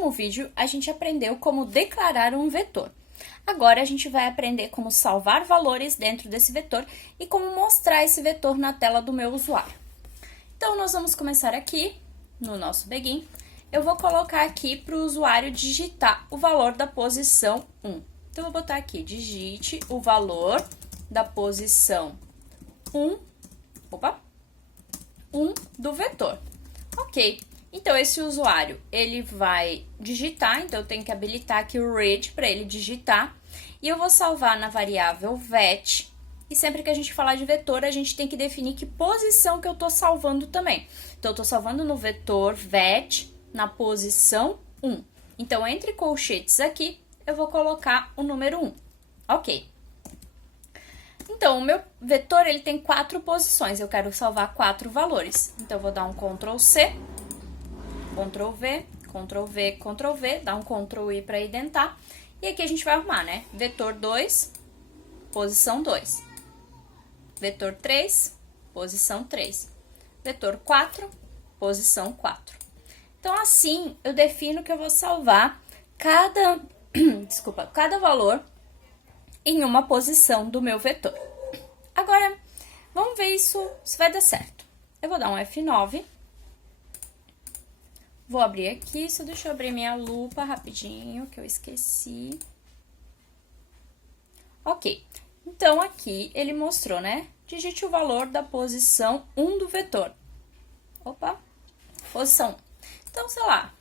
último vídeo, a gente aprendeu como declarar um vetor. Agora, a gente vai aprender como salvar valores dentro desse vetor e como mostrar esse vetor na tela do meu usuário. Então, nós vamos começar aqui no nosso Begin. Eu vou colocar aqui para o usuário digitar o valor da posição 1. Então, eu vou botar aqui, digite o valor da posição 1 do vetor. Ok. Então, esse usuário, ele vai digitar, então eu tenho que habilitar aqui o read para ele digitar. E eu vou salvar na variável vet. E sempre que a gente falar de vetor, a gente tem que definir que posição que eu estou salvando também. Então, eu estou salvando no vetor vet na posição 1. Então, entre colchetes aqui, eu vou colocar o número 1. Ok. Então, o meu vetor, ele tem 4 posições. Eu quero salvar 4 valores. Então, eu vou dar um Ctrl C. Ctrl V, Ctrl V, Ctrl V, dá um Ctrl I para identar. E aqui a gente vai arrumar, né? Vetor 2, posição 2. Vetor 3, posição 3. Vetor 4, posição 4. Então, assim, eu defino que eu vou salvar cada valor em uma posição do meu vetor. Agora, vamos ver se vai dar certo. Eu vou dar um F9. Vou abrir aqui, só deixa eu abrir minha lupa rapidinho, que eu esqueci. Ok, então aqui ele mostrou, né? Digite o valor da posição 1 do vetor. Opa, posição 1. Então, sei lá,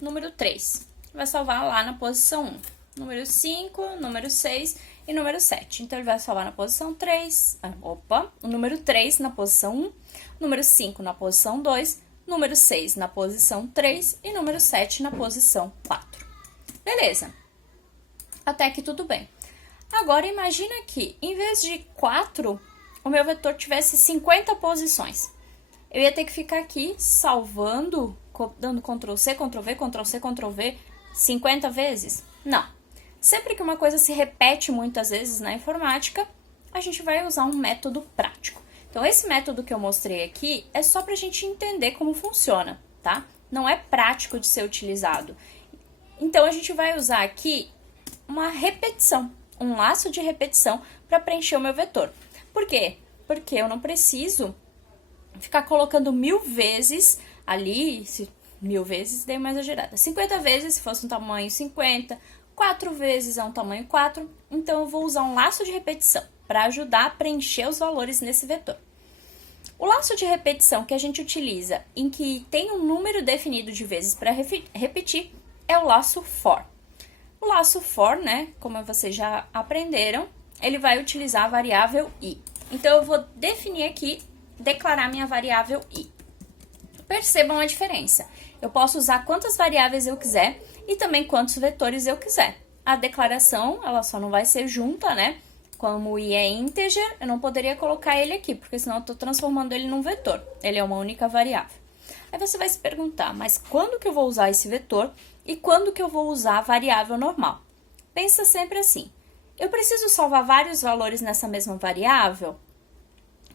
número 3. Vai salvar lá na posição 1. Número 5, número 6 e número 7. Então, ele vai salvar na posição 3. O número 3 na posição 1. Número 5 na posição 2. Número 6 na posição 3 e número 7 na posição 4. Beleza. Até aqui tudo bem. Agora, imagina que, em vez de 4, o meu vetor tivesse 50 posições. Eu ia ter que ficar aqui salvando, dando Ctrl C, Ctrl V, Ctrl C, Ctrl V 50 vezes? Não. Sempre que uma coisa se repete muitas vezes na informática, a gente vai usar um método prático. Então, esse método que eu mostrei aqui é só para a gente entender como funciona, tá? Não é prático de ser utilizado. Então, a gente vai usar aqui uma repetição, um laço de repetição para preencher o meu vetor. Por quê? Porque eu não preciso ficar colocando 1000 vezes ali, 1000 vezes dei uma exagerada, 50 vezes se fosse um tamanho 50, 4 vezes é um tamanho 4, então eu vou usar um laço de repetição para ajudar a preencher os valores nesse vetor. O laço de repetição que a gente utiliza, em que tem um número definido de vezes para repetir, é o laço for. O laço for, né, como vocês já aprenderam, ele vai utilizar a variável i. Então, eu vou definir aqui, declarar minha variável i. Percebam a diferença. Eu posso usar quantas variáveis eu quiser e também quantos vetores eu quiser. A declaração, ela só não vai ser junta, né? Como o i é integer, eu não poderia colocar ele aqui, porque senão eu estou transformando ele num vetor. Ele é uma única variável. Aí você vai se perguntar, mas quando que eu vou usar esse vetor e quando que eu vou usar a variável normal? Pensa sempre assim, eu preciso salvar vários valores nessa mesma variável?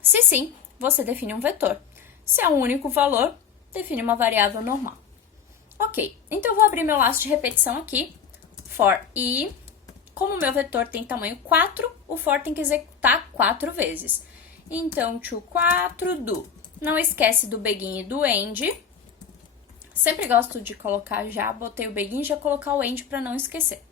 Se sim, você define um vetor. Se é um único valor, define uma variável normal. Ok, então eu vou abrir meu laço de repetição aqui, for i. Como o meu vetor tem tamanho 4, o for tem que executar 4 vezes. Então, to 4 do. Não esquece do begin e do end. Sempre gosto de colocar já, botei o begin e já colocar o end para não esquecer.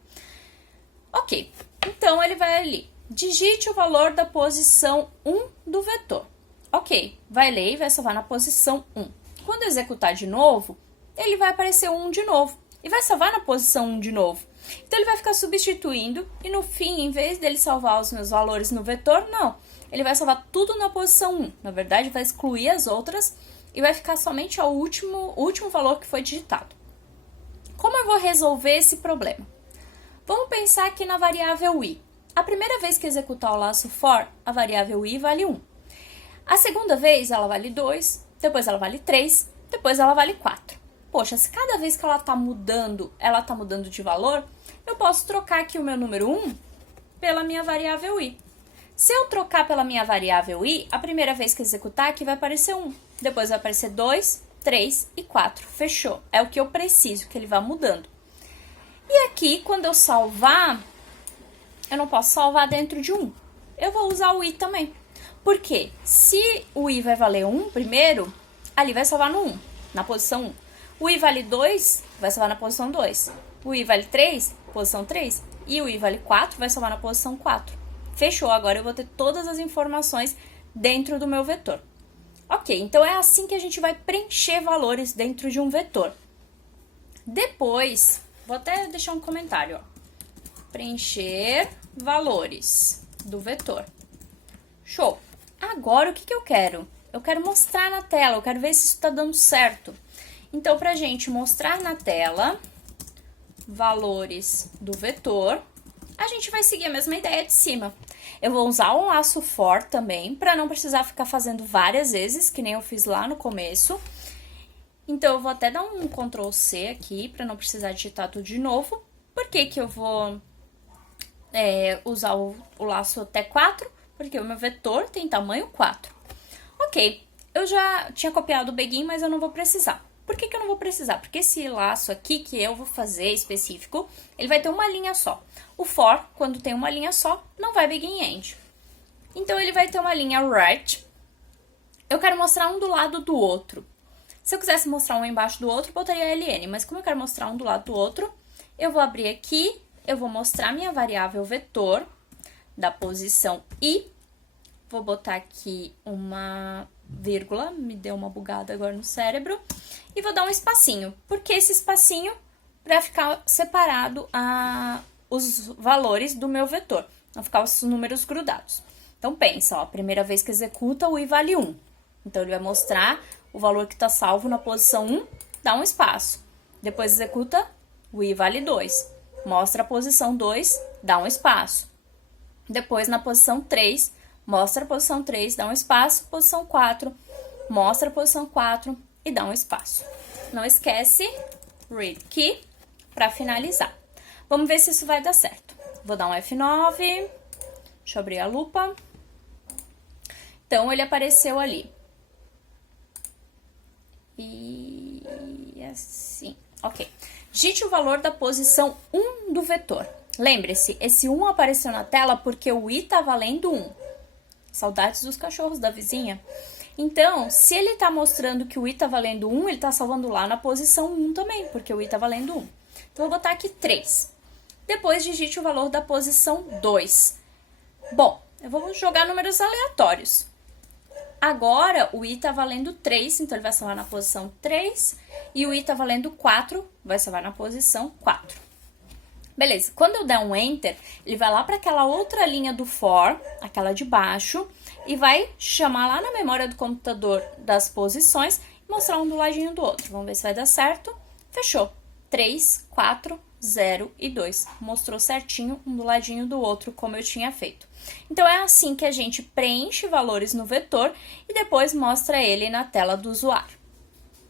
Ok, então ele vai ali. Digite o valor da posição 1 do vetor. Ok, vai ler e vai salvar na posição 1. Quando executar de novo, ele vai aparecer 1 de novo. E vai salvar na posição 1 de novo. Então, ele vai ficar substituindo e no fim, em vez dele salvar os meus valores no vetor, não. Ele vai salvar tudo na posição 1. Na verdade, vai excluir as outras e vai ficar somente o último valor que foi digitado. Como eu vou resolver esse problema? Vamos pensar aqui na variável i. A primeira vez que executar o laço for, a variável i vale 1. A segunda vez, ela vale 2, depois ela vale 3, depois ela vale 4. Poxa, se cada vez que ela tá mudando de valor, eu posso trocar aqui o meu número 1 pela minha variável i. Se eu trocar pela minha variável i, a primeira vez que executar aqui vai aparecer 1, depois vai aparecer 2, 3 e 4. Fechou. É o que eu preciso, que ele vá mudando. E aqui, quando eu salvar, eu não posso salvar dentro de 1. Eu vou usar o i também. Por quê? Se o i vai valer 1 primeiro, ali vai salvar no 1, na posição 1. O i vale 2, vai salvar na posição 2. O i vale 3, posição 3. E o i vale 4, vai salvar na posição 4. Fechou, agora eu vou ter todas as informações dentro do meu vetor. Ok, então é assim que a gente vai preencher valores dentro de um vetor. Depois, vou até deixar um comentário, ó. Preencher valores do vetor. Show! Agora, o que eu quero? Eu quero mostrar na tela, eu quero ver se isso está dando certo. Então, para a gente mostrar na tela valores do vetor, a gente vai seguir a mesma ideia de cima. Eu vou usar um laço for também, para não precisar ficar fazendo várias vezes, que nem eu fiz lá no começo. Então, eu vou até dar um Ctrl C aqui, para não precisar digitar tudo de novo. Por que eu vou usar o laço até 4? Porque o meu vetor tem tamanho 4. Ok, eu já tinha copiado o begin, mas eu não vou precisar. Por que eu não vou precisar? Porque esse laço aqui que eu vou fazer específico, ele vai ter uma linha só. O for, quando tem uma linha só, não vai begin e end. Então, ele vai ter uma linha right. Eu quero mostrar um do lado do outro. Se eu quisesse mostrar um embaixo do outro, botaria ln. Mas como eu quero mostrar um do lado do outro, eu vou abrir aqui, eu vou mostrar minha variável vetor da posição i. Vou botar aqui uma vírgula, me deu uma bugada agora no cérebro. E vou dar um espacinho. Por que esse espacinho? Para ficar separado os valores do meu vetor. Não ficar os números grudados. Então, pensa, ó, a primeira vez que executa, o i vale 1. Então, ele vai mostrar o valor que está salvo na posição 1, dá um espaço. Depois executa, o i vale 2. Mostra a posição 2, dá um espaço. Depois, na posição 3, mostra a posição 3, dá um espaço. Posição 4, mostra a posição 4 e dá um espaço. Não esquece, read key, para finalizar. Vamos ver se isso vai dar certo. Vou dar um F9, deixa eu abrir a lupa. Então, ele apareceu ali. E assim, ok. Digite o valor da posição 1 do vetor. Lembre-se, esse 1 apareceu na tela porque o i tá valendo 1. Saudades dos cachorros da vizinha. Então, se ele tá mostrando que o i tá valendo 1, ele tá salvando lá na posição 1 também, porque o i tá valendo 1. Então, eu vou botar aqui 3. Depois, digite o valor da posição 2. Bom, eu vou jogar números aleatórios. Agora, o i tá valendo 3, então ele vai salvar na posição 3. E o i tá valendo 4, vai salvar na posição 4. Beleza, quando eu der um Enter, ele vai lá para aquela outra linha do for, aquela de baixo, e vai chamar lá na memória do computador das posições e mostrar um do ladinho do outro. Vamos ver se vai dar certo. Fechou. 3, 4, 0 e 2. Mostrou certinho um do ladinho do outro, como eu tinha feito. Então, é assim que a gente preenche valores no vetor e depois mostra ele na tela do usuário.